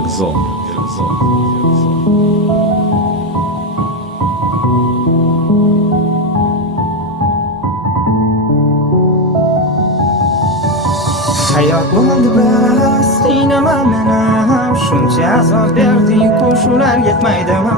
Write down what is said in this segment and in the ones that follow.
Erg'zon. Hayot bo'ldi bas, qiynama meni. Shuncha azob berding-ku, shular yetmaydimi?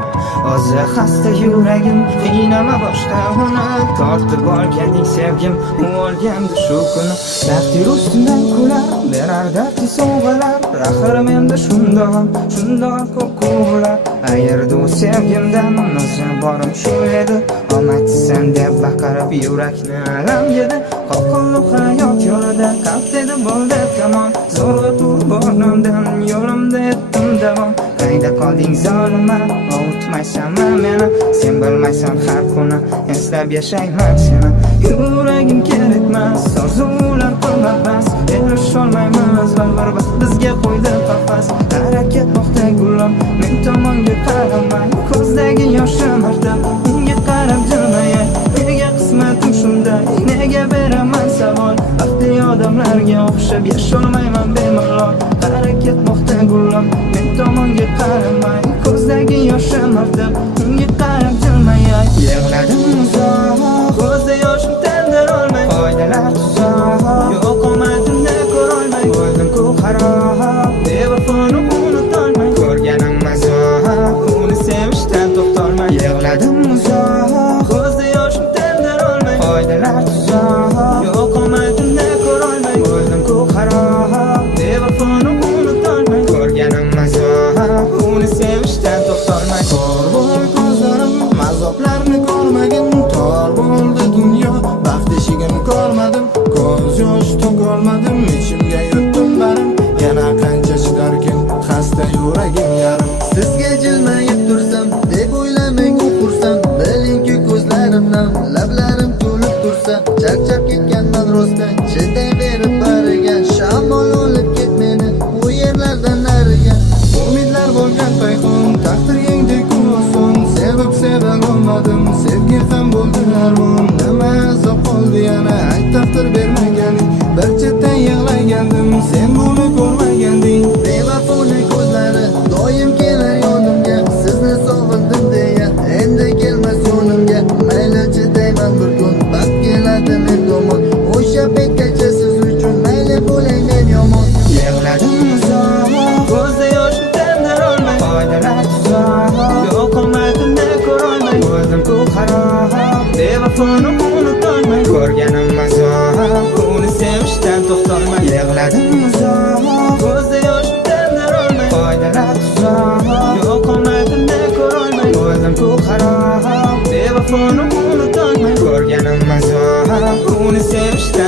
Hozir xasta yuragim, qiynama boshqa uni. Tortib olganing sevgim, u olgandi shu kuni. Taqdir ustidan kular, berar dardli sovg'alar. Rahrim endi shundoq ko'p kular. Ayirdi u sevgimdan, nozim borim shu edi. Omadsisan deb baqirib yurakni alam yedi. Qoqilib hayot yo'lida qalb dedi bo'ldi tamom. Zo'rg'a turib o'rnimdan yo'limda etdim davom. Qayda qolding zolima, unutmaysanmi meni? Sen bilmaysan har kuni eslab yashayman seni. Yuragim kerakmas, orzular qilmas. Erisholmaymiz, bir vaqt bizga qo'ydi qafas. Harakat moqta gulim, men tomonga qaramay. Ko'zdagi yoshim artab, unga qarab jilmayay. Nega qismatim shunday, nega beraman savol? Baxtli odamlarga o'xshab yasholmayman bemalol. Harakat moqta gulim, men tomonga qaramay. Ko'zdagi yoshim artab, unga qarab jilmayay. Yig'ladim uzoq, ko'zda yoshim tandir olmay. Foydalar tuzoq, yo'q omadimni ko'rolmay. O'ldim-ku xarob, bevafoni unutolmay. Ko'rganim mazoq, uni sevishdan to'xtolmay. Yig'ladim uzoq, ko'zda yoshim tandir olmay. Foydalar tuzoq, yo'q omadimni ko'rolmay. O'ldim-ku xarob, bevafoni unutolmay. Ko'rganim mazoq, uni sevishdan to'xtolmay. Kor bo'l ko'zlarim, azoblarni ko'rmagin. Tor bo'ldi dunyo, baxt eshigini ko'rmadim. Ko'z yosh to'kolmadim, ichimga yutdim barim. Yana qancha chidarkin, xasta yuragim yarim. Sizga jilmayib tursam, deb o'ylamang u xursand. Bilingki ko'zlarimdan lablarim to'lib tursa, charchab ketganman rostdan. Chidayverib barigan, shamol olib ket meni u yerlardan nariga. Umidlar bo'lgan payqon, taqdir yengdek oson. Sevib sevilolmadim, sevgi ham bo'ldi armon. Nima azob qoldi yana, ayt taqdir bermaganing. Bir chetdan yig'lagandim, sen buni ko'rmaganding. Bevafoni ko'zlari doim kelar yonimga. Sizni sog'indim deya, endi kelmas yonimga. Mayli chidayman bir kun, baxt keladi men tomon. O'sha paytgacha siz uchun mayli bo'ling men yomon. Yig'ladim uzoq, ko'zda yoshim tandir olmay. Foydalar tuzoq, yo'q omadimni ko'rolmay. O'ldim-ku xarob, bevafoni unutolmay. Ko'rganim mazoq, uni sevishdan to'xtolmay. Yig'ladim uzoq, ko'zda yoshim tandir olmay. Foydalar tuzoq, yo'q omadimni ko'rolmay. O'ldim-ku xarob, bevafoni unutolmay. Ko'rganim mazoq, uni sevishdan